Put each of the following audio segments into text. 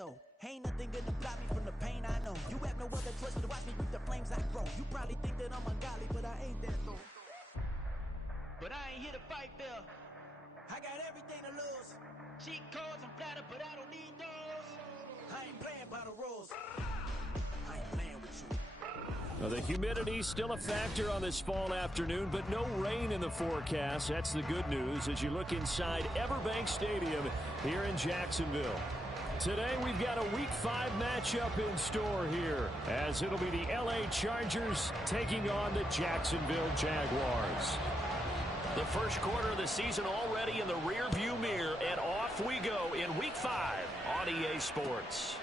soul. Ain't nothing gonna block me from the pain I know. You have no other choice but to watch me with the flames I grow. You probably think that I'm ungodly, but I ain't that though. But I ain't here to fight fair. I got everything to lose. Cheat codes and flatter, but I don't need those. I ain't playing by the rules. I ain't playing with you. Well, the humidity still a factor on this fall afternoon, but no rain in the forecast. That's the good news as you look inside Everbank Stadium here in Jacksonville. Today we've got a Week 5 matchup in store here, as it'll be the LA Chargers taking on the Jacksonville Jaguars. The first quarter of the season already in the rearview mirror, and off we go in Week 5 on EA Sports.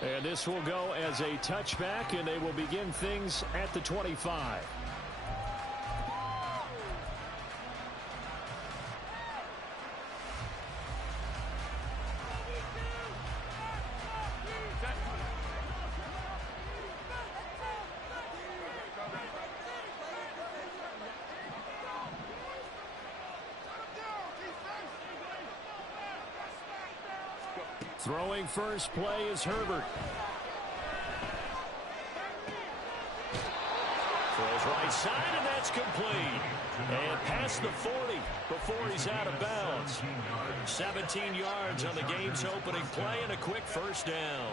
And this will go as a touchback, and they will begin things at the 25. Throwing first play is Herbert. Throws right side, and that's complete. And past the 40 before he's out of bounds. 17 yards on the game's opening play and a quick first down.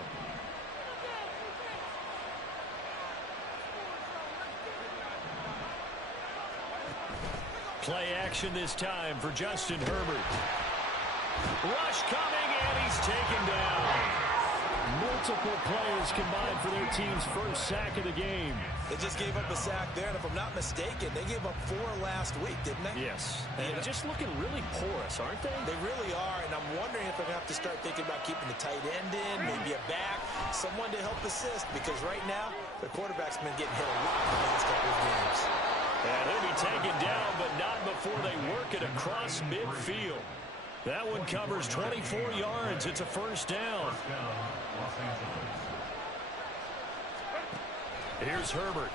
Play action this time for Justin Herbert. Rush coming, and he's taken down. Multiple players combined for their team's first sack of the game. They just gave up a sack there, and if I'm not mistaken, they gave up 4 last week, didn't they? Yes. And just looking really porous, aren't they? They really are, and I'm wondering if they're going to have to start thinking about keeping the tight end in, maybe a back, someone to help assist, because right now, the quarterback's been getting hit a lot in the last couple of games. And he'll be taken down, but not before they work it across midfield. That one covers 24 yards. It's a first down. Here's Herbert.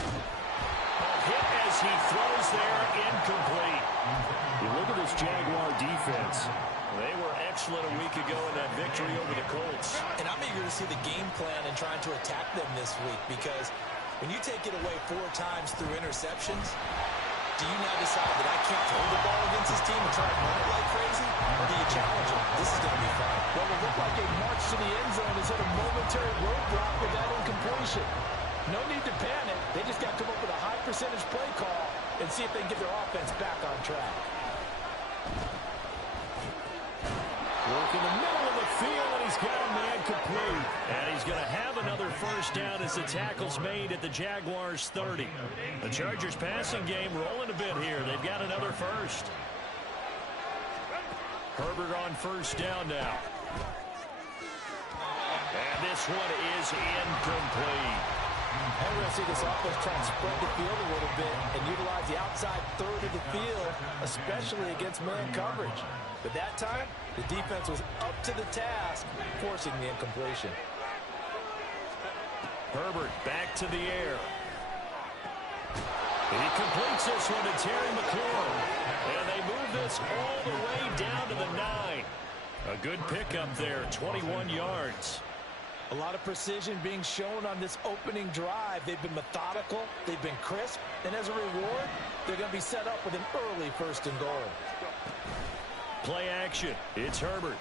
A hit as he throws there, incomplete. You look at this Jaguar defense. They were excellent a week ago in that victory over the Colts. And I'm eager to see the game plan and trying to attack them this week, because when you take it away 4 times through interceptions, do you now decide that I can't throw the ball against this team and try to run it like crazy? Or do you challenge them? This is going to be fun. Well, it looked like a march to the end zone is at a momentary roadblock with that incompletion. No need to panic. They just got to come up with a high percentage play call and see if they can get their offense back on track. Work in the middle of the field, and he's got a man complete. And he's going to have another first down as the tackle's made at the Jaguars' 30. The Chargers' passing game rolling a bit here. They've got another first. Herbert on first down now. And this one is incomplete. And we're going to see this offense try and spread the field a little bit and utilize the outside third of the field, especially against man coverage. But that time, the defense was up to the task, forcing the incompletion. Herbert back to the air. He completes this one to Terry McLaurin. And they move this all the way down to the 9. A good pickup there, 21 yards. A lot of precision being shown on this opening drive. They've been methodical, they've been crisp, and as a reward, they're going to be set up with an early first and goal. Play action. It's Herbert.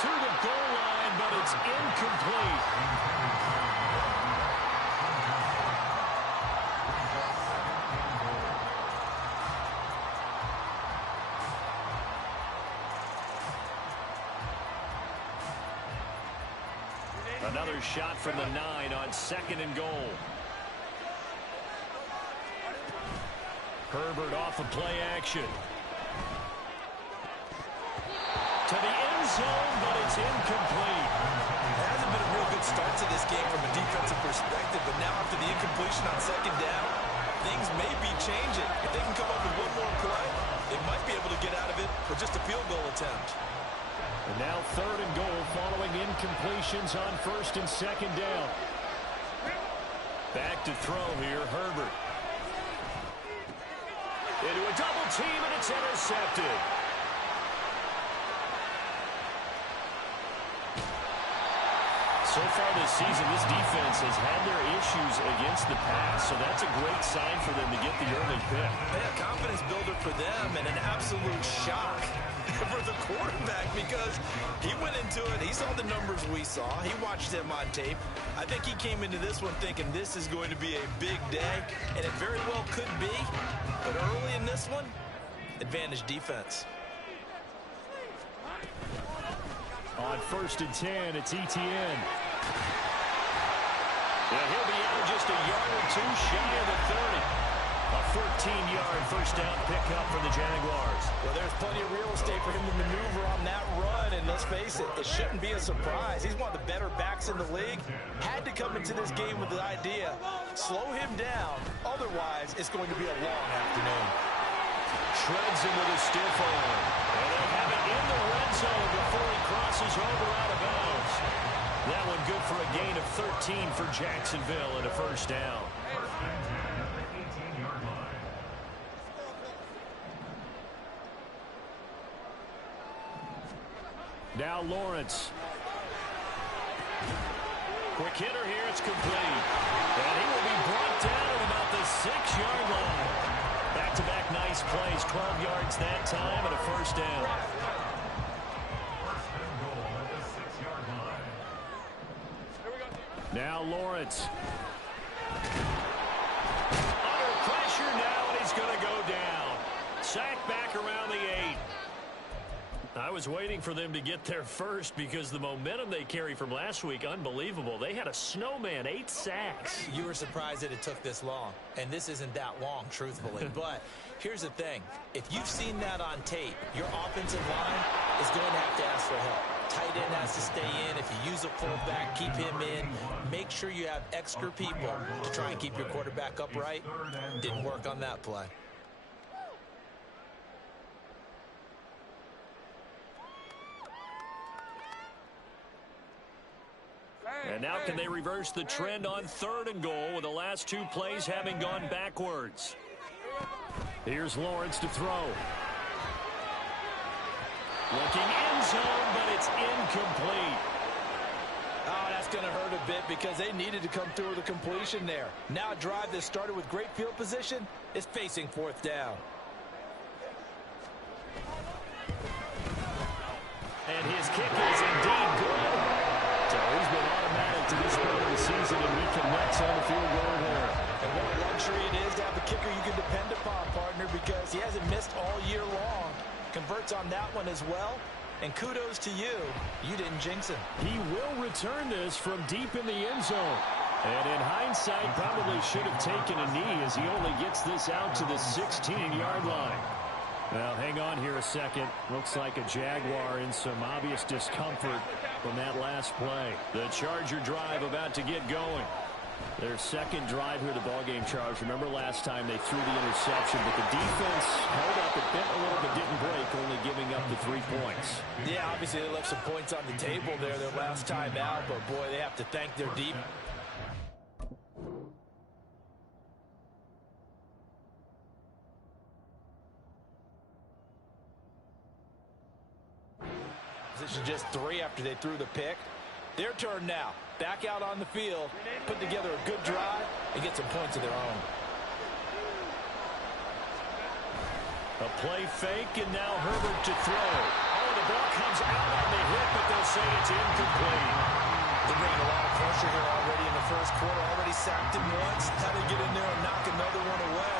To the goal line, but it's incomplete. Another shot from the 9 on second and goal. Herbert off of play action. To the end zone, but it's incomplete. It hasn't been a real good start to this game from a defensive perspective, but now after the incompletion on second down, things may be changing. If they can come up with one more play, they might be able to get out of it with just a field goal attempt. And now third and goal following incompletions on first and second down. Back to throw here, Herbert. Into a double team, and it's intercepted. So far this season, this defense has had their issues against the pass, so that's a great sign for them to get the early pick. Yeah, confidence builder for them and an absolute shock for the quarterback because he went into it. He saw the numbers we saw. He watched him on tape. I think he came into this one thinking this is going to be a big day, and it very well could be. But early in this one, advantage defense. On 1st and 10, it's Etienne. Yeah, he'll be out just a yard or two shy of the 30. A 14-yard first down pickup for the Jaguars. Well, there's plenty of real estate for him to maneuver on that run, and let's face it, it shouldn't be a surprise. He's one of the better backs in the league. Had to come into this game with the idea, slow him down, otherwise it's going to be a long afternoon. Shreds him with a stiff arm. And they have it in the red zone before he crosses over out of bounds. That one good for a gain of 13 for Jacksonville and a first down. Now Lawrence. Quick hitter here, it's complete. And he will be brought down at about the 6-yard line. Back-to-back nice plays, 12 yards that time and a first down. Now Lawrence. Under pressure now, and he's going to go down. Sacked back around the 8. I was waiting for them to get there first because the momentum they carry from last week, unbelievable. They had a snowman, 8 sacks. You were surprised that it took this long, and this isn't that long, truthfully. But here's the thing. If you've seen that on tape, your offensive line is going to have to ask for help. Tight end has to stay in. If you use a fullback, keep him in. Make sure you have extra people to try and keep your quarterback upright. Didn't work on that play. And now can they reverse the trend on 3rd and goal with the last 2 plays having gone backwards? Here's Lawrence to throw. Looking end zone, but it's incomplete. Oh, that's going to hurt a bit because they needed to come through with a completion there. Now a drive that started with great field position is facing 4th down. And his kick is indeed good. So he's been automatic to this point of the season, and he connects on the field goal there. And what a luxury it is to have a kicker you can depend upon, partner, because he hasn't missed all year long. Converts on that one as well. And kudos to you. You didn't jinx him. He will return this from deep in the end zone. And in hindsight, probably should have taken a knee as he only gets this out to the 16-yard line. Well, hang on here a second. Looks like a Jaguar in some obvious discomfort from that last play. The Charger drive about to get going. Their second drive here, the ballgame, Charles. Remember last time they threw the interception, but the defense held up. It bent a little, but didn't break, only giving up the 3 points. Yeah, obviously they left some points on the table there their last time out, but boy, they have to thank their deep. Position just 3 after they threw the pick. Their turn now. Back out on the field, put together a good drive, and get some points of their own. A play fake, and now Herbert to throw. Oh, the ball comes out on the hit, but they'll say it's incomplete. They're bringing a lot of pressure here already in the first quarter. Already sacked him once. How they get in there and knock another one away.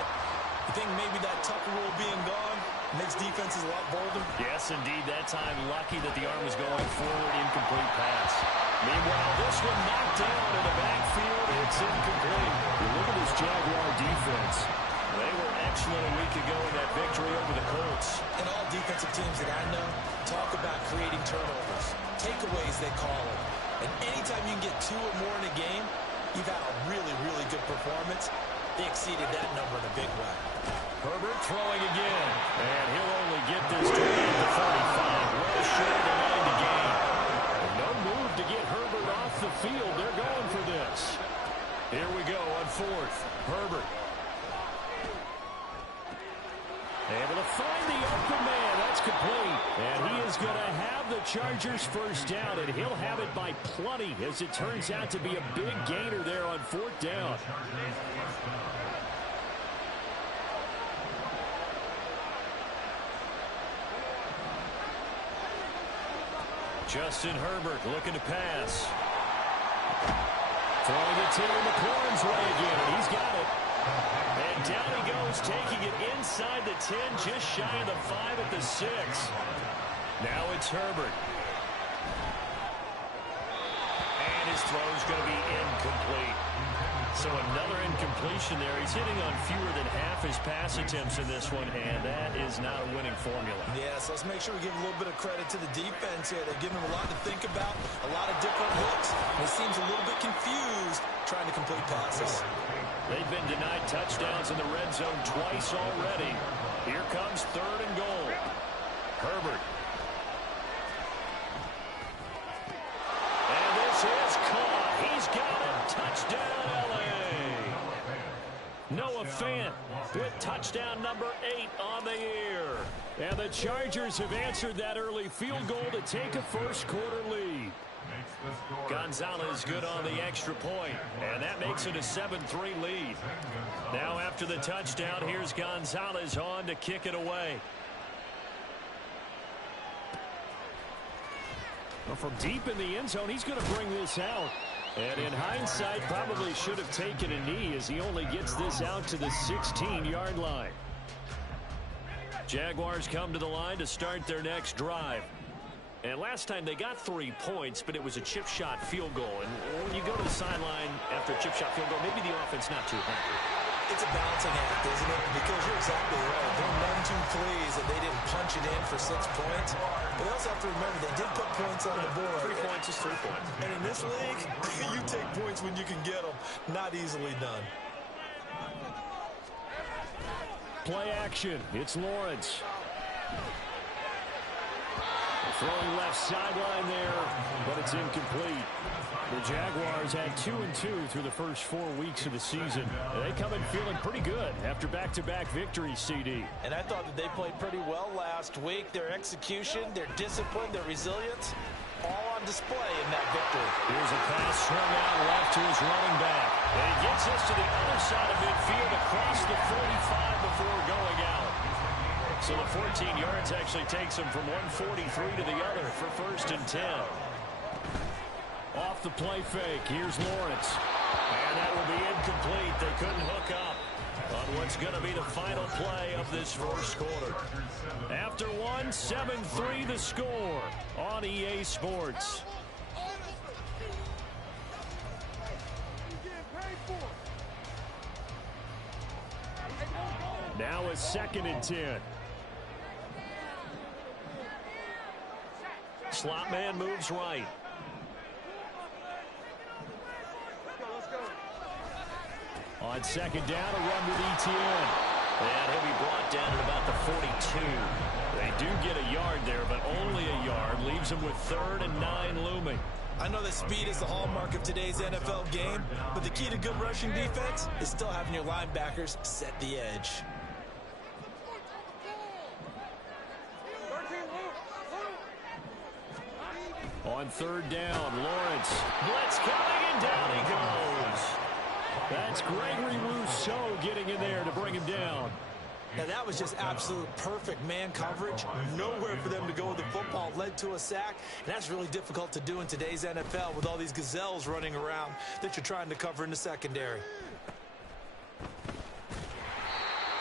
You think maybe that Tucker rule being gone makes defenses a lot bolder? Yes, indeed. That time, lucky that the arm was going forward. Incomplete pass. Meanwhile, this one knocked down in the backfield. It's incomplete. You look at this Jaguar defense. They were excellent a week ago in that victory over the Colts. And all defensive teams that I know talk about creating turnovers. Takeaways, they call it. And anytime you can get 2 or more in a game, you've had a really, really good performance. They exceeded that number in a big way. Herbert throwing again. And he'll only get this to the 45. Well short of the line to gain. And no move to get Herbert off the field. They're going for this. Here we go on 4th. Herbert. Able to find the open man. That's complete. And he is going to have the Chargers first down, and he'll have it by plenty, as it turns out to be a big gainer there on fourth down. Justin Herbert looking to pass. Throwing it to McLaurin's way again, and he's got it. And down he goes, taking it inside the 10, just shy of the 5 at the 6. Now it's Herbert. And his throw's going to be incomplete. So another incompletion there. He's hitting on fewer than half his pass attempts in this one, and that is not a winning formula. Yes, let's make sure we give a little bit of credit to the defense here. They're giving him a lot to think about, a lot of different looks. And he seems a little bit confused trying to complete passes. They've been denied touchdowns in the red zone twice already. Here comes 3rd and goal. Herbert. And this is caught. He's got it. Touchdown, L.A. Noah Fant with touchdown number 8 on the year. And the Chargers have answered that early field goal to take a first-quarter lead. Gonzalez good on the extra point, and that makes it a 7-3 lead. Now after the touchdown, here's Gonzalez on to kick it away. Well, from deep in the end zone, he's going to bring this out. And in hindsight, probably should have taken a knee, as he only gets this out to the 16-yard line. Jaguars come to the line to start their next drive. And last time they got 3 points, but it was a chip shot field goal. And when you go to the sideline after a chip shot field goal, maybe the offense not too happy. It's a balancing act, isn't it? Because you're exactly right. They're none too pleased that they didn't punch it in for 6 points. But they also have to remember they did put points on the board. 3 points is 3 points. And in this league, you take points when you can get them. Not easily done. Play action. It's Lawrence. Throwing left sideline there, but it's incomplete. The Jaguars had 2-2 through the first 4 weeks of the season. They come in feeling pretty good after back-to-back victories, CD. And I thought that they played pretty well last week. Their execution, their discipline, their resilience, all on display in that victory. Here's a pass swung out left to his running back. And he gets us to the other side of midfield across the 45 before going out. So the 14 yards actually takes him from 143 to the other for 1st and 10. Off the play fake, here's Lawrence. And that will be incomplete. They couldn't hook up on what's going to be the final play of this first quarter. After 1, 7-3 the score on EA Sports. Now a 2nd and 10. Slot man moves right. On 2nd down, a run with ETN. And he'll be brought down at about the 42. They do get a yard there, but only a yard. Leaves them with 3rd and 9 looming. I know that speed is the hallmark of today's NFL game, but the key to good rushing defense is still having your linebackers set the edge. On 3rd down, Lawrence. Blitz coming, and down he goes. That's Gregory Rousseau getting in there to bring him down. Now that was just absolute perfect man coverage. Nowhere for them to go with the football. Led to a sack. And that's really difficult to do in today's NFL with all these gazelles running around that you're trying to cover in the secondary.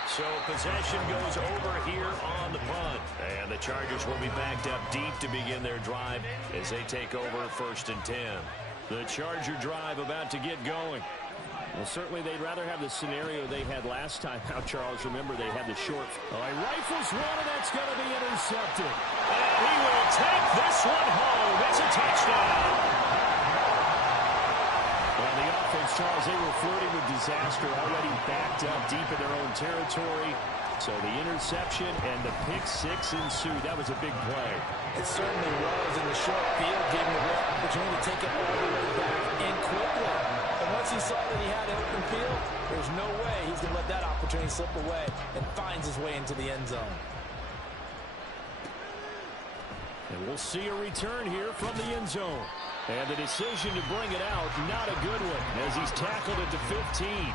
So possession goes over here on the punt. And the Chargers will be backed up deep to begin their drive as they take over 1st and 10. The Charger drive about to get going. Well, certainly they'd rather have the scenario they had last time out, Charles. Remember, they had the short. Oh, he rifles one, and that's going to be intercepted. And he will take this one home. It's a touchdown. Well, the offense, Charles, they were flirting with disaster, already backed up deep in their own territory. So the interception and the pick 6 ensued. That was a big play. It certainly was in the short field, giving them the opportunity to take it all the way back in quickly. And let's once he saw that he had an open field, there's no way he's going to let that opportunity slip away, and finds his way into the end zone. And we'll see a return here from the end zone. And the decision to bring it out, not a good one, as he's tackled at the 15.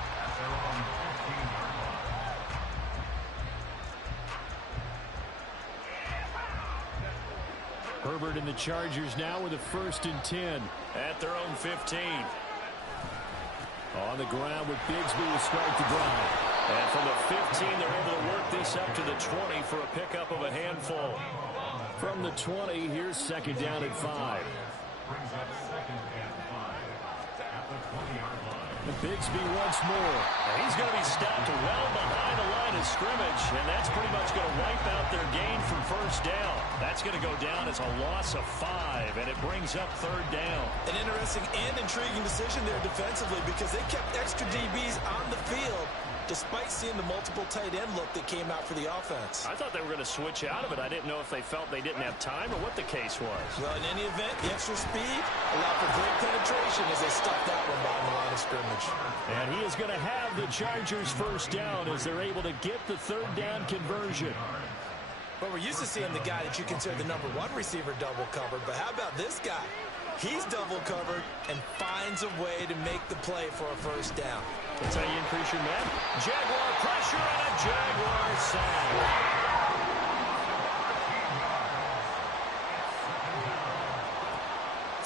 Herbert and the Chargers now with a 1st and 10 at their own 15. On the ground with Bigsby to start the drive. And from the 15, they're able to work this up to the 20 for a pickup of a handful. From the 20, here's 2nd down and 5. And Bigsby once more. And he's going to be stopped well behind the line of scrimmage, and that's pretty much going to wipe out their gain from 1st down. That's going to go down as a loss of 5, and it brings up 3rd down. An interesting and intriguing decision there defensively, because they kept extra DBs on the field despite seeing the multiple tight end look that came out for the offense. I thought they were going to switch out of it. I didn't know if they felt they didn't have time or what the case was. Well, in any event, the extra speed allowed for great penetration as they stuffed that one behind the line of scrimmage. And he is going to have the Chargers 1st down as they're able to get the 3rd down conversion. Well, we're used to seeing the guy that you consider the #1 receiver double covered, but how about this guy? He's double covered and finds a way to make the play for a 1st down. That's how you increase your men. Jaguar pressure and a Jaguar sack.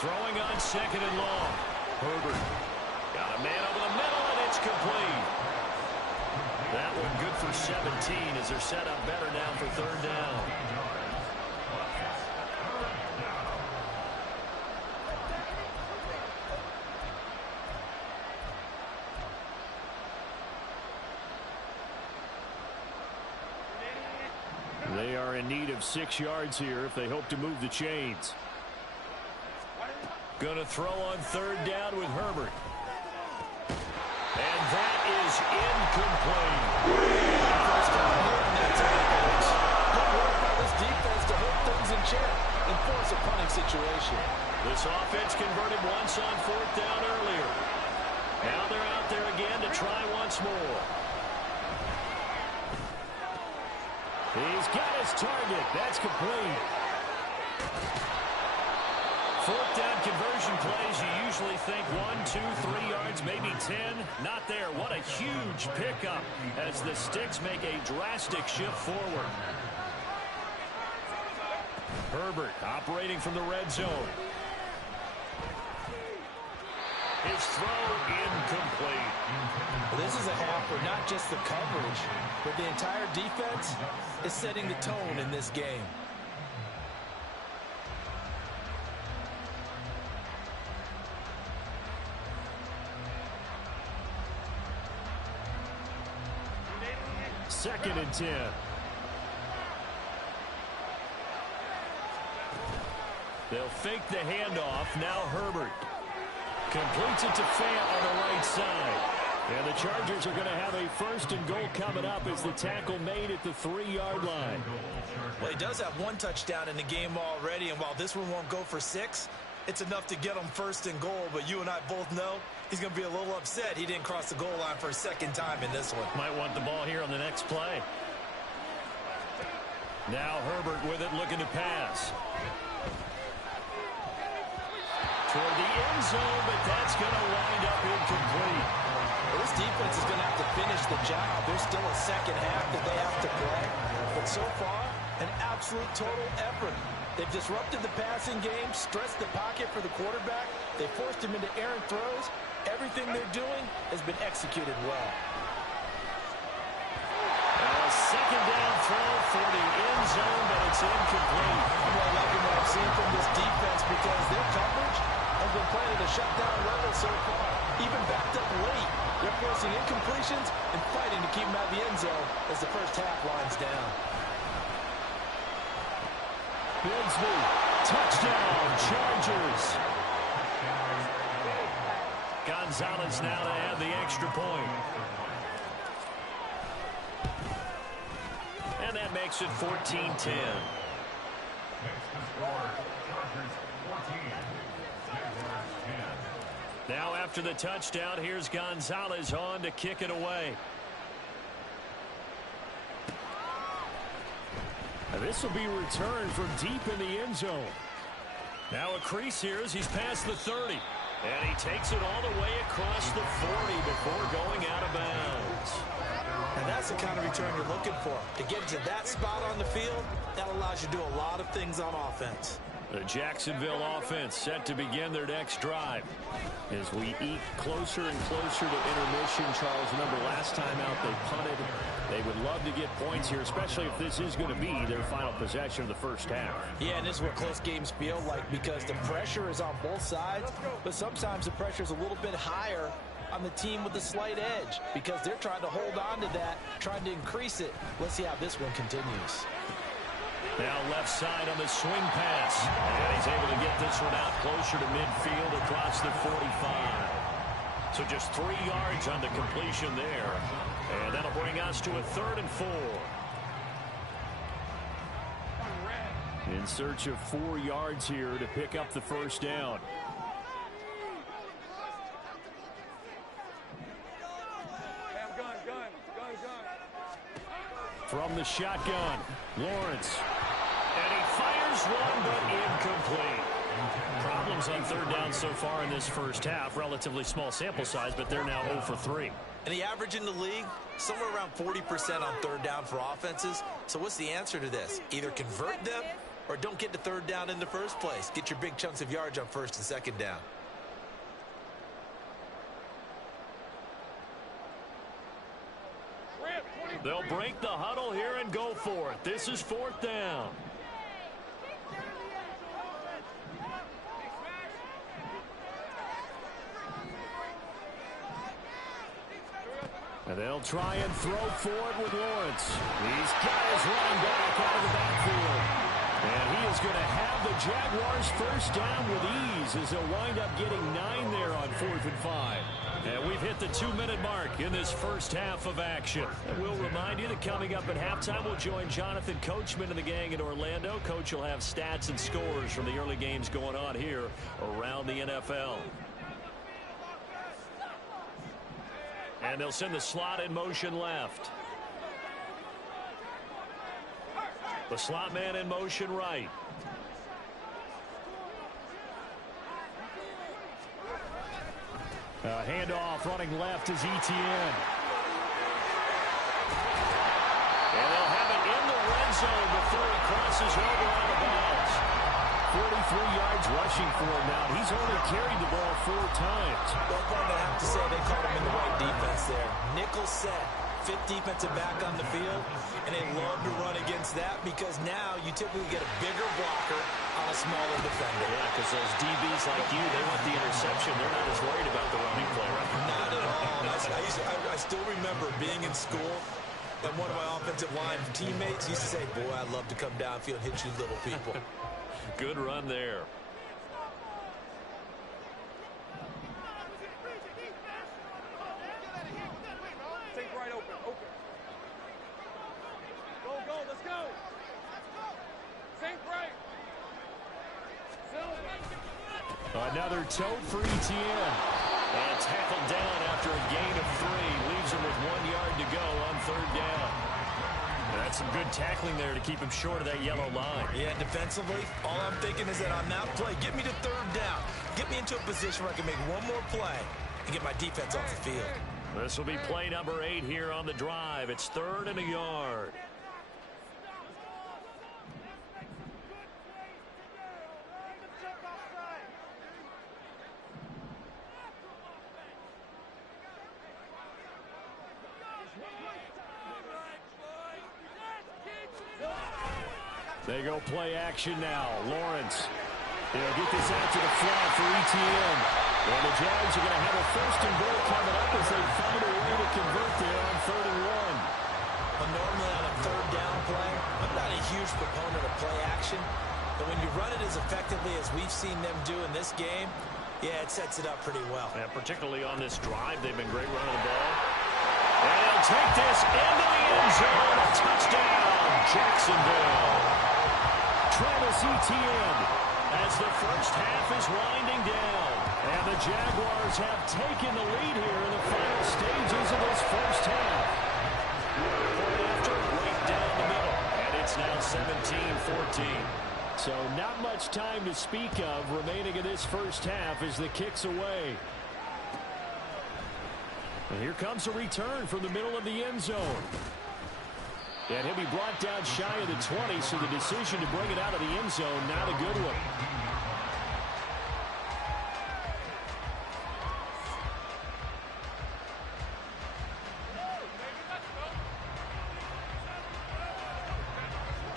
Throwing on 2nd and long. Herbert got a man over the middle, and it's complete. That one good for 17 as they're set up better now for 3rd down. They are in need of 6 yards here if they hope to move the chains. Going to throw on 3rd down with Herbert. And that is incomplete. First down here, and that's it, folks. Good work by this defense to hold things in check and force a punting situation. This offense converted once on 4th down earlier. Now they're out there again to try once more. He's got his target. That's complete. 4th down conversion plays, you usually think 1, 2, 3 yards, maybe 10. Not there. What a huge pickup as the Sticks make a drastic shift forward. Herbert operating from the red zone. His throw incomplete. Well, this is a half where not just the coverage, but the entire defense is setting the tone in this game. Second and 10. They'll fake the handoff. Now Herbert completes it to Fant on the right side. And the Chargers are going to have a 1st and goal coming up as the tackle made at the 3-yard line. Well, he does have 1 touchdown in the game already, and while this one won't go for 6, it's enough to get him 1st and goal. But you and I both know he's going to be a little upset he didn't cross the goal line for a 2nd time in this one. Might want the ball here on the next play. Now Herbert with it, looking to pass. Toward the end zone, but that's going to wind up incomplete. Well, this defense is going to have to finish the job. There's still a 2nd half that they have to play. But so far, an absolute total effort. They've disrupted the passing game, stressed the pocket for the quarterback. They forced him into errant throws. Everything they're doing has been executed well. A 2nd down throw for the end zone, but it's incomplete. I'm really liking what I've seen from this defense because their coverage has been playing at a shutdown level so far. Even backed up late, they're forcing incompletions and fighting to keep them out of the end zone as the 1st half winds down. Bigsby, touchdown, Chargers. Gonzalez now to have the extra point. And that makes it 14-10. Now after the touchdown, here's Gonzalez on to kick it away. And this will be returned from deep in the end zone. Now a crease here as he's past the 30. And he takes it all the way across the 40 before going out of bounds. And that's the kind of return you're looking for. To get to that spot on the field, that allows you to do a lot of things on offense. The Jacksonville offense set to begin their next drive. As we eke closer and closer to intermission, Charles, remember last time out they punted. They would love to get points here, especially if this is going to be their final possession of the first half. Yeah, and this is what close games feel like because the pressure is on both sides, but sometimes the pressure is a little bit higher on the team with the slight edge because they're trying to hold on to that, trying to increase it. Let's see how this one continues. Now left side on the swing pass. And he's able to get this one out closer to midfield across the 45. So just 3 yards on the completion there. And that'll bring us to a 3rd and 4. In search of 4 yards here to pick up the first down. From the shotgun, Lawrence. And he fires one, but incomplete. Problems on 3rd down so far in this first half. Relatively small sample size, but they're now 0 for 3. And the average in the league, somewhere around 40% on 3rd down for offenses. So what's the answer to this? Either convert them or don't get to 3rd down in the first place. Get your big chunks of yards on 1st and 2nd down. They'll break the huddle here and go for it. This is 4th down. And they'll try and throw forward with Lawrence. He's got his running back out of the backfield. And he is going to have the Jaguars first down with ease as they'll wind up getting 9 there on 4th and 5. And we've hit the 2-minute mark in this first half of action. And we'll remind you that coming up at halftime, we'll join Jonathan Coachman and the gang in Orlando. Coach will have stats and scores from the early games going on here around the NFL. And they'll send the slot in motion left. The slot man in motion right. Handoff running left is Etienne. And they'll have it in the red zone before he crosses over out of bounds. 43 yards rushing for him now. He's only carried the ball 4 times. Well, one, I have to say they caught him in the right defense there. Nickel set. 5th defensive back on the field, and they love to run against that because now you typically get a bigger blocker on a smaller defender. Yeah, because those DBs like you, they want the interception. They're not as worried about the running play, right? Not at all. I still remember being in school, and one of my offensive line teammates used to say, boy, I'd love to come downfield and hit you little people. Good run there. Another tote for Etienne. And tackled down after a gain of 3. Leaves him with 1 yard to go on 3rd down. And that's some good tackling there to keep him short of that yellow line. Yeah, defensively, all I'm thinking is that on that play, get me to 3rd down. Get me into a position where I can make one more play and get my defense off the field. This will be play number 8 here on the drive. It's 3rd and a yard. They go play action now. Lawrence. They'll get this out to the flat for Etienne. And the Jags are going to have a 1st and goal coming up as they find a way to convert there on 3rd and 1. Well, normally on a 3rd down play, I'm not a huge proponent of play action. But when you run it as effectively as we've seen them do in this game, yeah, it sets it up pretty well. And particularly on this drive, they've been great running the ball. And they'll take this into the end zone. A touchdown, Jacksonville. Travis Etienne as the first half is winding down. And the Jaguars have taken the lead here in the final stages of this first half. Point after, right down the middle. And it's now 17-14. So not much time to speak of remaining in this first half as the kick's away. And here comes a return from the middle of the end zone. And he'll be brought down shy of the 20, so the decision to bring it out of the end zone, not a good one.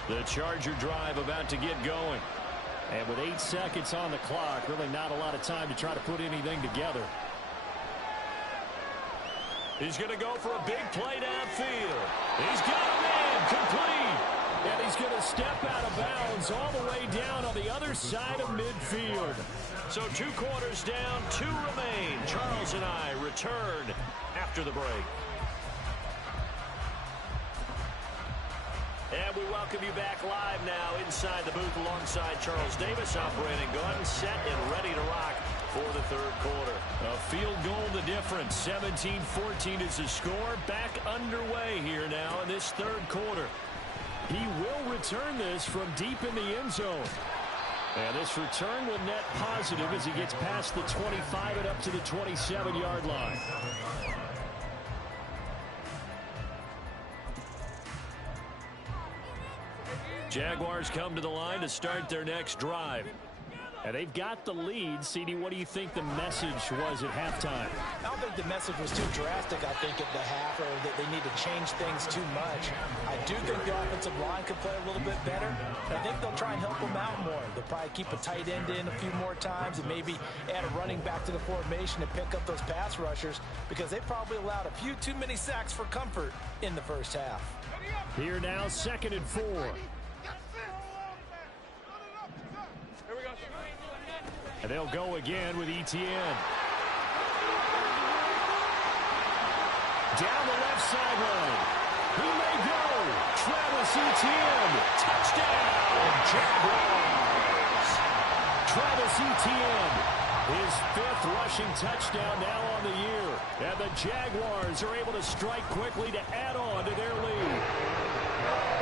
The Charger drive about to get going. And with 8 seconds on the clock, really not a lot of time to try to put anything together. He's going to go for a big play downfield. He's got a man complete. And he's going to step out of bounds all the way down on the other side of midfield. So 2 quarters down, 2 remain. Charles and I return after the break. And we welcome you back live now inside the booth alongside Charles Davis. I'm Brandon Gunn, set and ready to rock for the third quarter. A field goal the difference. 17-14 is the score. Back underway here now in this third quarter. He will return this from deep in the end zone. And this return will net positive as he gets past the 25 and up to the 27-yard line. Jaguars come to the line to start their next drive. And they've got the lead. CD, what do you think the message was at halftime? I don't think the message was too drastic, I think, at the half, or that they need to change things too much. I do think the offensive line could play a little bit better. I think they'll try and help them out more. They'll probably keep a tight end in a few more times and maybe add a running back to the formation and pick up those pass rushers, because they probably allowed a few too many sacks for comfort in the first half. Here now, 2nd and 4. And they'll go again with Etienne. Down the left sideline. He may go. Travis Etienne. Touchdown, Jaguars. Travis Etienne. His 5th rushing touchdown now on the year. And the Jaguars are able to strike quickly to add on to their lead.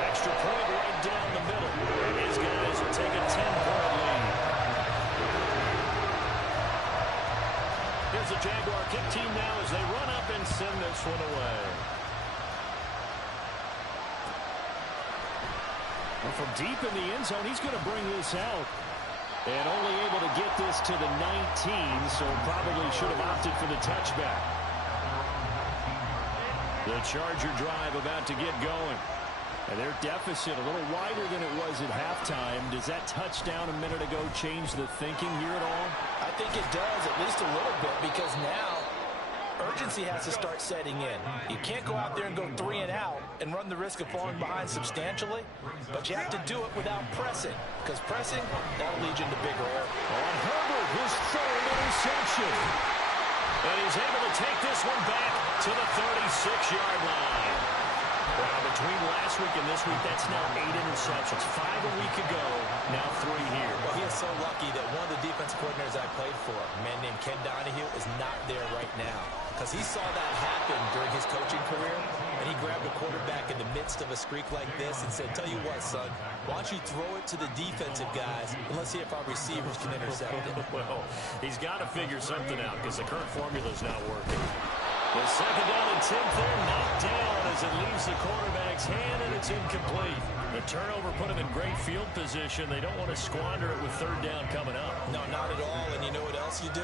Extra point right down the middle. And his guys will take a 10-point lead. Here's the Jaguar kick team now as they run up and send this one away. Well, from deep in the end zone, he's going to bring this out. And only able to get this to the 19, so probably should have opted for the touchback. The Charger drive about to get going. And their deficit a little wider than it was at halftime. Does that touchdown a minute ago change the thinking here at all? I think it does, at least a little bit, because now urgency has to start setting in. You can't go out there and go 3 and out and run the risk of falling behind substantially, but you have to do it without pressing, because pressing, that'll lead you into bigger error. On Herbert, his 3rd interception. And he's able to take this one back to the 36-yard line. Well, between last week and this week, that's now 8 interceptions. 5 a week ago, now 3 here. Well, he is so lucky that one of the defensive coordinators I played for, a man named Ken Donahue, is not there right now, because he saw that happen during his coaching career, and he grabbed a quarterback in the midst of a streak like this and said, tell you what, son, why don't you throw it to the defensive guys, and let's see if our receivers can intercept it. Well, he's got to figure something out, because the current formula is not working. The 2nd down and 10 there, knocked down as it leaves the quarterback's hand, and it's incomplete. The turnover put him in great field position. They don't want to squander it with 3rd down coming up. No, not at all. And you know what else you do?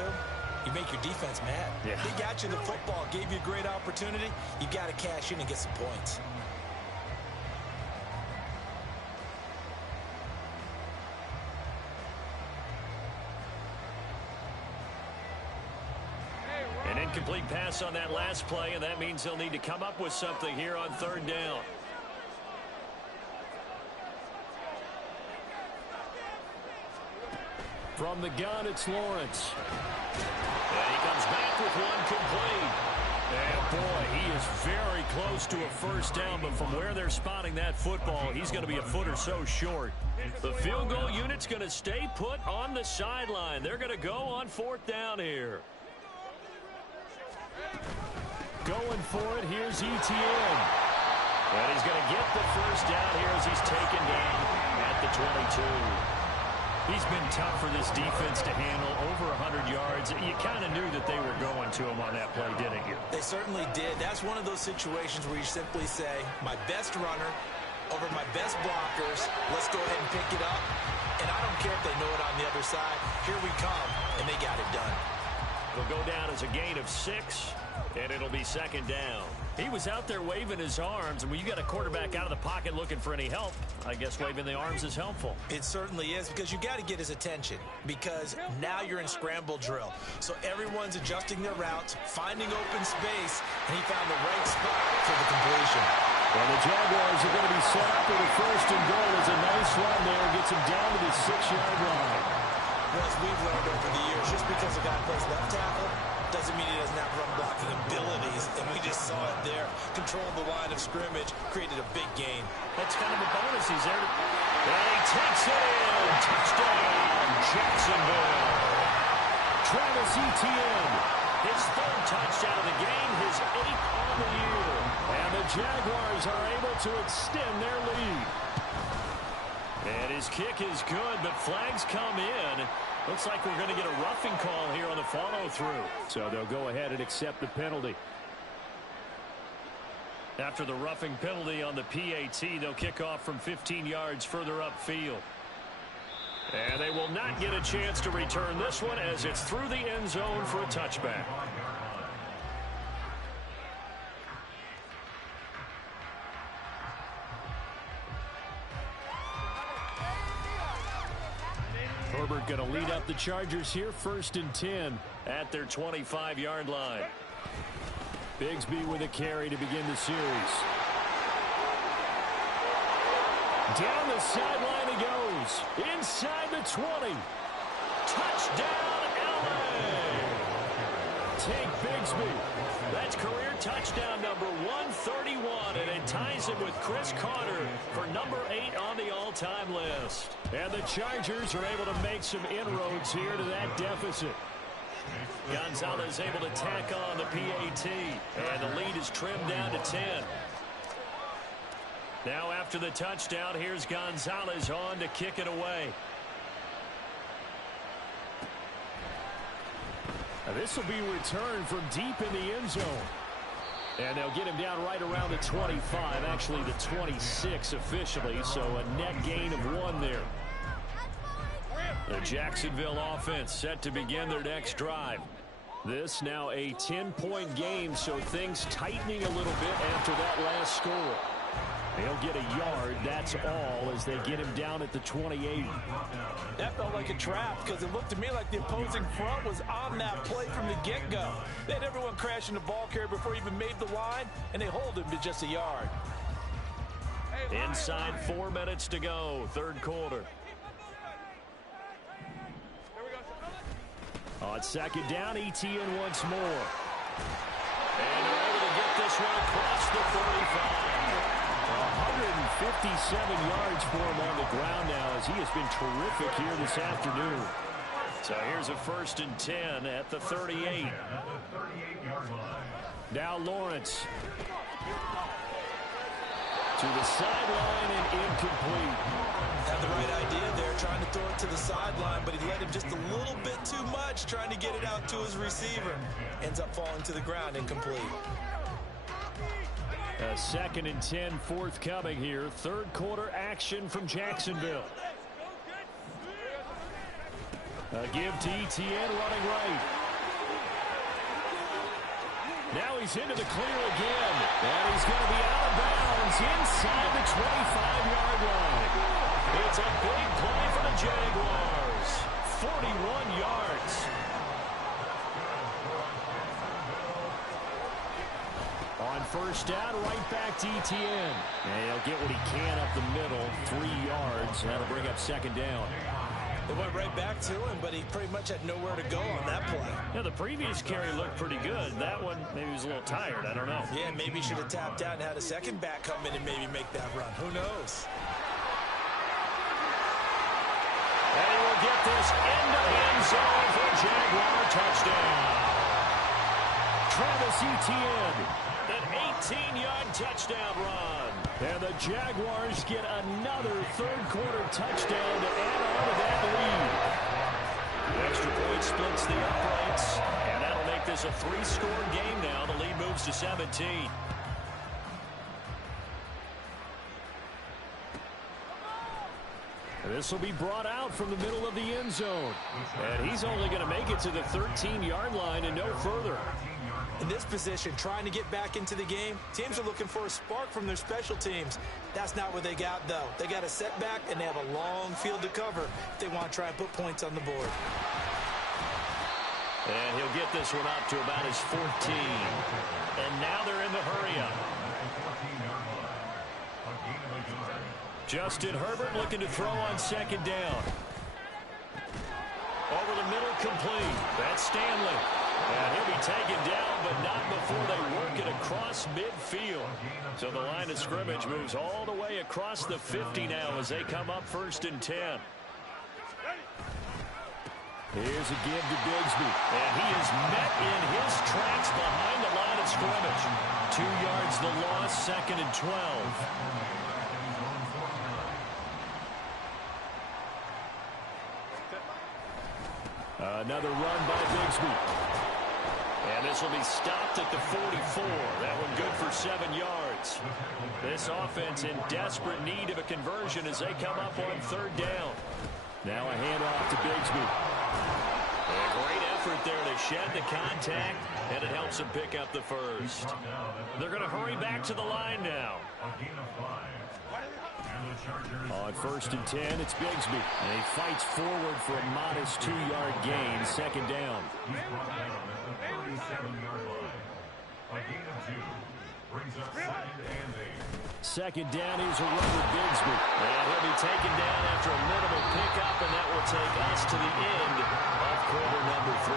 You make your defense mad. Yeah. They got you the football, gave you a great opportunity. You got to cash in and get some points. An incomplete pass on that last play, and that means they'll need to come up with something here on 3rd down. From the gun, it's Lawrence. And he comes back with one complete. And boy, he is very close to a first down, but from where they're spotting that football, he's going to be a foot or so short. The field goal unit's going to stay put on the sideline. They're going to go on fourth down here. Going for it, here's Etienne. And he's going to get the first down here as he's taken down at the 22. He's been tough for this defense to handle, over 100 yards. You kind of knew that they were going to him on that play, didn't you? They certainly did. That's one of those situations where you simply say, my best runner over my best blockers, let's go ahead and pick it up. And I don't care if they know it on the other side. Here we come, and they got it done. It'll go down as a gain of 6, and it'll be second down. He was out there waving his arms, and when you got a quarterback out of the pocket looking for any help, I guess waving the arms is helpful. It certainly is, because you got to get his attention, because now you're in scramble drill. So everyone's adjusting their routes, finding open space, and he found the right spot for the completion. Well, the Jaguars are going to be set up with a first and goal. As a nice run there, gets him down to the 6-yard line. Well, as we've learned over the years, just because a guy plays left tackle doesn't mean he doesn't have run blocking abilities, and we just saw it there. Controlled the line of scrimmage, created a big gain. That's kind of a bonus. He's there. And he takes it in. Touchdown, Jacksonville. Travis Etienne, his 3rd touchdown of the game, his 8th on the year. And the Jaguars are able to extend their lead. And his kick is good, but flags come in. Looks like we're going to get a roughing call here on the follow-through. So they'll go ahead and accept the penalty. After the roughing penalty on the PAT, they'll kick off from 15 yards further upfield. And they will not get a chance to return this one as it's through the end zone for a touchback. Herbert going to lead up the Chargers here, 1st and 10 at their 25-yard line. Bigsby with a carry to begin the series. Down the sideline he goes. Inside the 20. Touchdown, LA! Take Bigsby. That's career touchdown number 131, and it ties him with Chris Carter for number 8 on the all-time list. And the Chargers are able to make some inroads here to that deficit. Gonzalez able to tack on the PAT, and the lead is trimmed down to 10. Now after the touchdown, here's Gonzalez on to kick it away. Now this will be returned from deep in the end zone. And they'll get him down right around the 25, actually the 26 officially, so a net gain of 1 there. The Jacksonville offense set to begin their next drive. This now a 10-point game, so things tightening a little bit after that last score. They'll get a yard, that's all, as they get him down at the 28. That felt like a trap because it looked to me like the opposing front was on that play from the get-go. They had everyone crashing the ball carrier before he even made the line, and they hold him to just a yard. Inside 4 minutes to go, 3rd quarter. On 2nd down, Etienne once more. And they're able to get this one across the 35. 157 yards for him on the ground now as he has been terrific here this afternoon. So here's a 1st and 10 at the 38. Now Lawrence. To the sideline and incomplete. Had the right idea there, trying to throw it to the sideline, but he let him just a little bit too much, trying to get it out to his receiver. Ends up falling to the ground, incomplete. A 2nd and 10 forthcoming here. 3rd quarter action from Jacksonville. A give to Etienne running right. Now he's into the clear again. And he's going to be out of bounds inside the 25-yard line. It's a big play for the Jaguars. 41 yards. On 1st down, right back to Etienne. And he'll get what he can up the middle, 3 yards. That'll bring up 2nd down. It went right back to him, but he pretty much had nowhere to go on that play. Yeah, the previous carry looked pretty good. That one, maybe he was a little tired. I don't know. Yeah, maybe he should have tapped out and had a second back come in and maybe make that run. Who knows? And he will get this into the end zone for a Jaguar touchdown. Travis Etienne, an 18-yard touchdown run. And the Jaguars get another third-quarter touchdown to add on to that lead. The extra point splits the uprights, and that'll make this a three-score game now. The lead moves to 17. This will be brought out from the middle of the end zone. And he's only going to make it to the 13-yard line and no further. In this position, trying to get back into the game, teams are looking for a spark from their special teams. That's not what they got, though. They got a setback, and they have a long field to cover if they want to try and put points on the board. And he'll get this one up to about his 14. And now they're in the hurry-up. Justin Herbert looking to throw on second down. Over the middle, complete. That's Stanley. And he'll be taken down, but not before they work it across midfield. So the line of scrimmage moves all the way across the 50 now as they come up 1st and 10. Here's a give to Bigsby. And he is met in his tracks behind the line of scrimmage. 2 yards the loss, 2nd and 12. Another run by Bigsby. And this will be stopped at the 44. That one good for 7 yards. This offense in desperate need of a conversion as they come up on 3rd down. Now a handoff to Bigsby. A great effort there to shed the contact, and it helps them pick up the first. They're going to hurry back to the line now. On 1st and 10, it's Bigsby. And he fights forward for a modest 2-yard gain, 2nd down. Second down, he's a run with Bigsby. And he'll be taken down after a minimal pickup, and that will take us to the end of quarter number 3.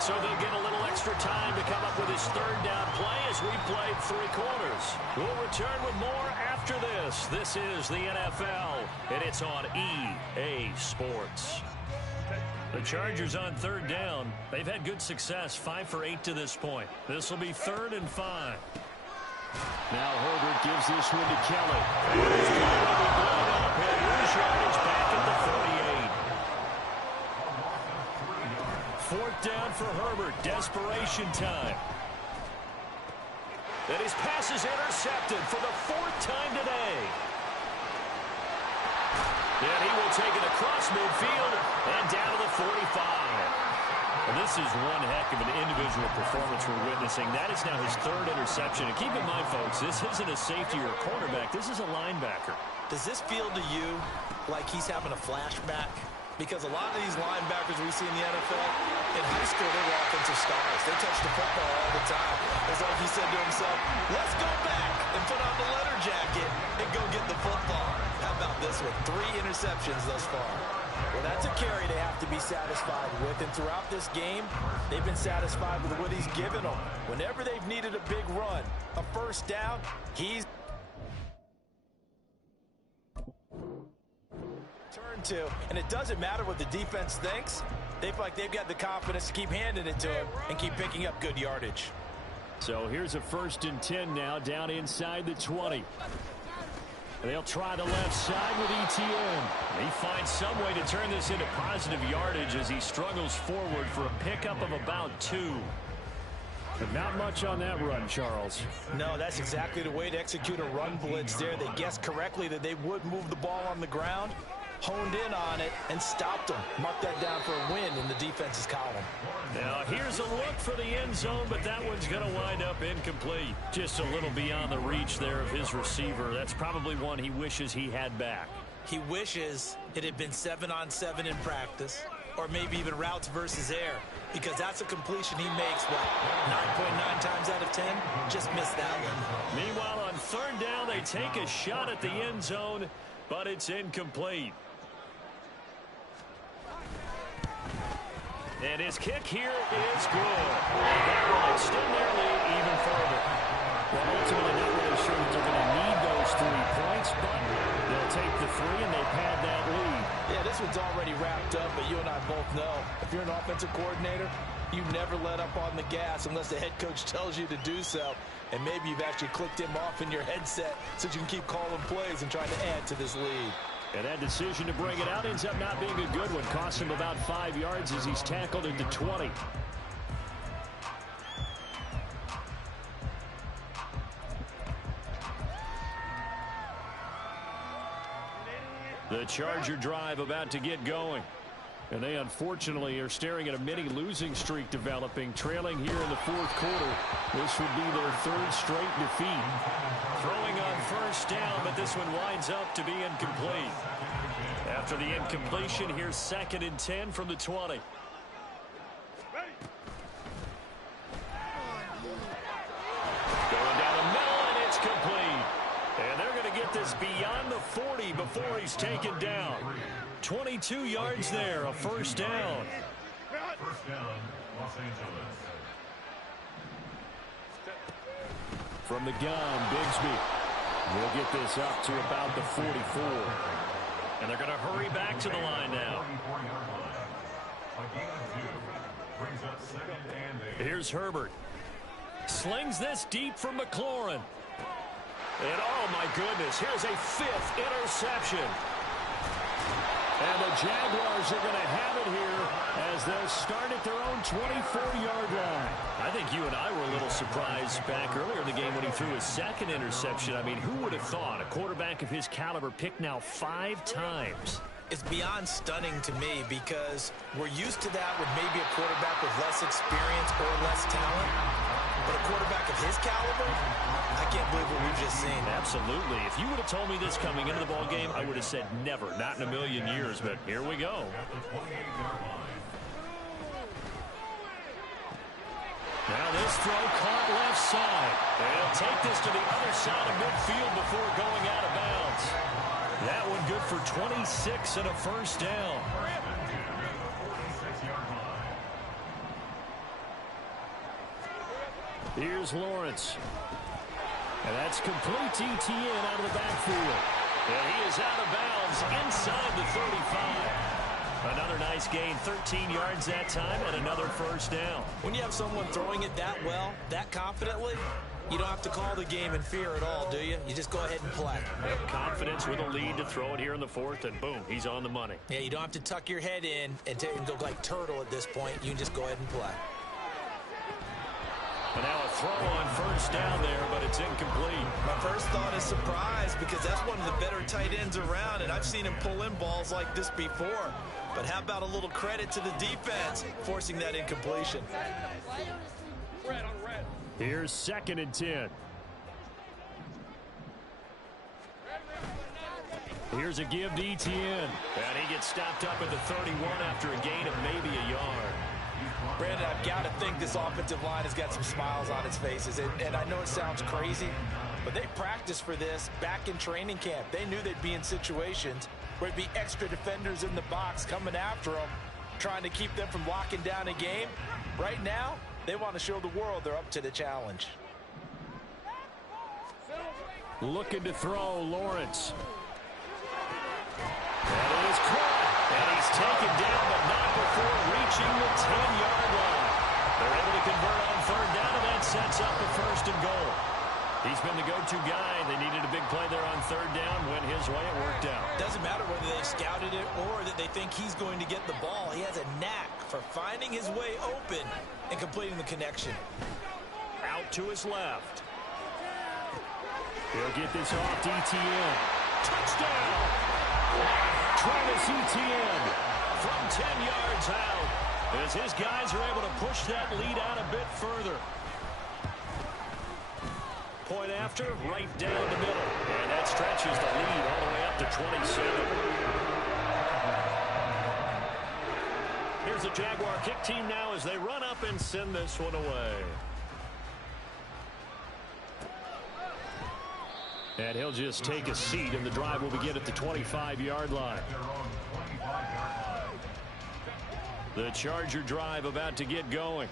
So they'll get a little extra time to come up with his 3rd down play as we played 3 quarters. We'll return with more after this. This is the NFL, and it's on EA Sports. The Chargers on 3rd down. They've had good success, 5 for 8 to this point. This will be 3rd and 5. Now Herbert gives this one to Kelly. And it's going to be blown up. He'll lose yardage back at the 48. 4th down for Herbert. Desperation time. And his pass is intercepted for the 4th time today. And he will take it across midfield and down to the 45. And this is one heck of an individual performance we're witnessing. That is now his 3rd interception. And keep in mind, folks, this isn't a safety or a cornerback. This is a linebacker. Does this feel to you like he's having a flashback? Because a lot of these linebackers we see in the NFL, in high school, they were offensive stars. They touch the football all the time. It's like he said to himself, let's go back and put on the letter jacket and go get the football. How about this one? 3 interceptions thus far. Well, that's a carry they have to be satisfied with. And throughout this game, they've been satisfied with what he's given them. Whenever they've needed a big run, a 1st down, he's turn to, and it doesn't matter what the defense thinks. They feel like they've got the confidence to keep handing it to him and keep picking up good yardage. So here's a 1st and 10 now, down inside the 20. They'll try the left side with Etienne. He finds some way to turn this into positive yardage as he struggles forward for a pickup of about 2. But not much on that run, Charles. No, that's exactly the way to execute a run blitz there. They guessed correctly that they would move the ball on the ground, honed in on it, and stopped them. Mark that down for a win in the defense's column. Now here's a look for the end zone, but that one's going to wind up incomplete. Just a little beyond the reach there of his receiver. That's probably one he wishes he had back. He wishes it had been 7-on-7 in practice, or maybe even routes versus air, because that's a completion he makes, what, 9.9 times out of 10? Just missed that one. Meanwhile, on 3rd down, they take a shot at the end zone, but it's incomplete. And his kick here is good. And that will extend their lead even further. Well, ultimately, not really sure that they're going to need those 3 points, but they'll take the 3 and they pad that lead. Yeah, this one's already wrapped up, but you and I both know if you're an offensive coordinator, you never let up on the gas unless the head coach tells you to do so. And maybe you've actually clicked him off in your headset so you can keep calling plays and trying to add to this lead. And that decision to bring it out ends up not being a good one. Cost him about 5 yards as he's tackled at the 20. The Charger drive about to get going. And they unfortunately are staring at a mini losing streak developing, trailing here in the 4th quarter. This would be their 3rd straight defeat. Throwing on first down, but this one winds up to be incomplete. After the incompletion, here's 2nd and 10 from the 20. Going down the middle, and it's complete. And they're going to get this beyond the 40 before he's taken down. 22 yards there, a first down. First down, Los Angeles. From the gun, Bigsby will get this up to about the 44. And they're going to hurry back to the line now. Here's Herbert. Slings this deep for McLaurin. And oh my goodness, here's a 5th interception. And the Jaguars are going to have it here as they'll start at their own 24-yard line. I think you and I were a little surprised back earlier in the game when he threw his 2nd interception. I mean, who would have thought a quarterback of his caliber picked now 5 times? It's beyond stunning to me because we're used to that with maybe a quarterback with less experience or less talent. But a quarterback of his caliber, I can't believe what we've just seen. Absolutely. If you would have told me this coming into the ball game, I would have said never, not in a million years. But here we go. Now this throw caught left side. They'll take this to the other side of midfield before going out of bounds. That one good for 26 and a first down. Here's Lawrence. And that's complete to Etienne out of the backfield. And he is out of bounds inside the 35. Another nice gain, 13 yards that time, and another first down. When you have someone throwing it that well, that confidently, you don't have to call the game in fear at all, do you? You just go ahead and play. Confidence with a lead to throw it here in the 4th, and boom, he's on the money. Yeah, you don't have to tuck your head in and go like turtle at this point. You can just go ahead and play. And now a throw on first down there, but it's incomplete. My first thought is surprise because that's one of the better tight ends around, and I've seen him pull in balls like this before. But how about a little credit to the defense forcing that incompletion? Here's 2nd and 10. Here's a give to Etienne. And he gets stopped up at the 31 after a gain of maybe a yard. Brandon, I've got to think this offensive line has got some smiles on its faces. And I know it sounds crazy, but they practiced for this back in training camp. They knew they'd be in situations where there'd be extra defenders in the box coming after them, trying to keep them from locking down a game. Right now, they want to show the world they're up to the challenge. Looking to throw, Lawrence. That is caught. And he's taken down, but not before reaching the 10-yard line. They're able to convert on 3rd down, and that sets up the 1st and goal. He's been the go-to guy. They needed a big play there on 3rd down. Went his way. It worked out. Doesn't matter whether they've scouted it or that they think he's going to get the ball. He has a knack for finding his way open and completing the connection. Out to his left. He'll get this off to Etienne. Touchdown! Travis Etienne from 10 yards out as his guys are able to push that lead out a bit further. Point after, right down the middle. And that stretches the lead all the way up to 27. Here's the Jaguar kick team now as they run up and send this one away. And he'll just take a seat, and the drive will begin at the 25-yard line. The Charger drive about to get going.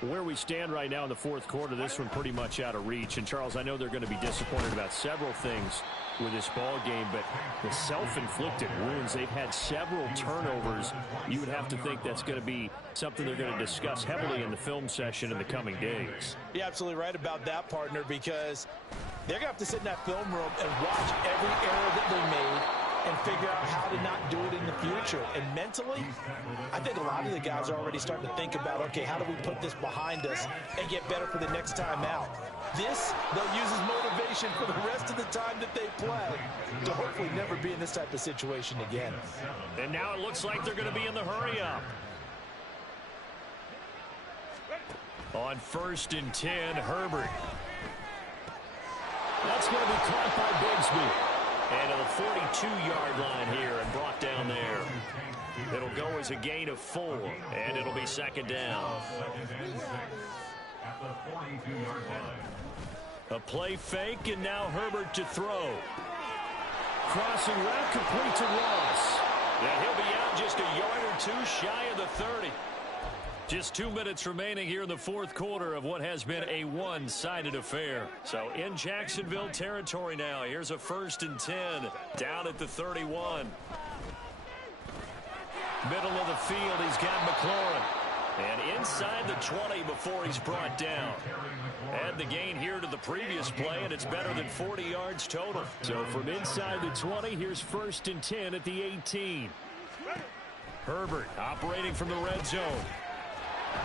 Where we stand right now in the fourth quarter, this one pretty much out of reach. And, Charles, I know they're going to be disappointed about several things with this ball game, but the self-inflicted wounds, they've had several turnovers. You would have to think that's going to be something they're going to discuss heavily in the film session in the coming days. You're absolutely right about that, partner, because they're going to have to sit in that film room and watch every error that they made and figure out how to not do it in the future. And mentally, I think a lot of the guys are already starting to think about, okay, how do we put this behind us and get better for the next time out? This, they'll use as motivation for the rest of the time that they play to hopefully never be in this type of situation again. And now it looks like they're going to be in the hurry-up. On 1st and 10, Herbert. That's going to be caught by Bigsby. And to the 42-yard line here and brought down there. It'll go as a gain of 4, and it'll be 2nd down. At the 42-yard line. A play fake, and now Herbert to throw. Crossing route complete to Ross. And he'll be out just a yard or two shy of the 30. Just 2 minutes remaining here in the fourth quarter of what has been a one-sided affair. So in Jacksonville territory now. Here's a 1st and 10 down at the 31. Middle of the field, he's got McLaurin. And inside the 20 before he's brought down. Add the gain here to the previous play, and it's better than 40 yards total. So from inside the 20, here's 1st and 10 at the 18. Herbert operating from the red zone.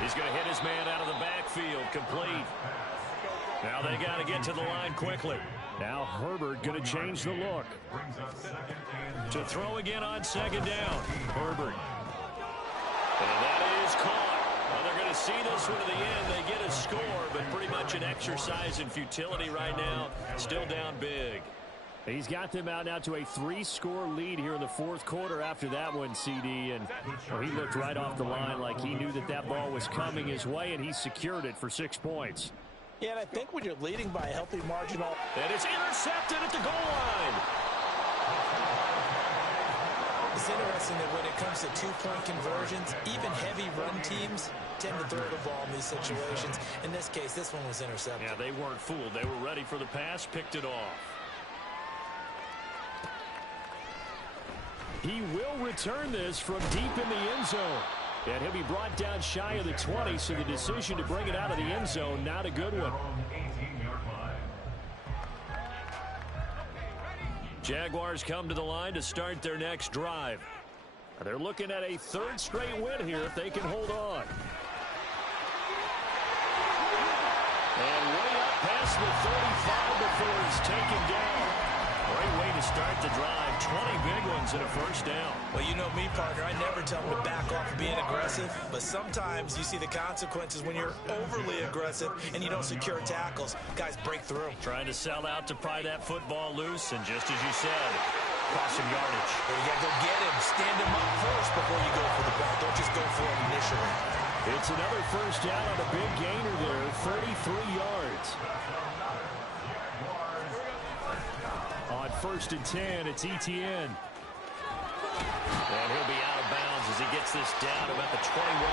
He's going to hit his man out of the backfield, complete. Now they got to get to the line quickly. Now Herbert going to change the look. To throw again on 2nd down. Herbert. And that is caught. Well, they're going to see this one to the end. They get a score, but pretty much an exercise in futility right now. Still down big. He's got them out now to a 3-score lead here in the fourth quarter after that one, CD. And he looked right off the line like he knew that that ball was coming his way, and he secured it for 6 points. Yeah, and I think when you're leading by a healthy margin. And it's intercepted at the goal line. It's interesting that when it comes to two-point conversions, even heavy run teams tend to throw the ball in these situations. In this case, this one was intercepted. Yeah, they weren't fooled. They were ready for the pass, picked it off. He will return this from deep in the end zone. And he'll be brought down shy of the 20, so the decision to bring it out of the end zone, not a good one. Jaguars come to the line to start their next drive. They're looking at a 3rd straight win here if they can hold on. And way up past the 35 before he's taken down. Great way to start the drive. 20 big ones and a 1st down. Well, you know me, partner. I never tell them to back off of being aggressive, but sometimes you see the consequences when you're overly aggressive and you don't secure tackles. Guys break through. Trying to sell out to pry that football loose, and just as you said, cross some yardage. You got to go get him. Stand him up first before you go for the ball. Don't just go for it initially. It's another 1st down on a big gainer there, 33 yards. On 1st and 10, it's Etienne. And he'll be out of bounds as he gets this down about the 21.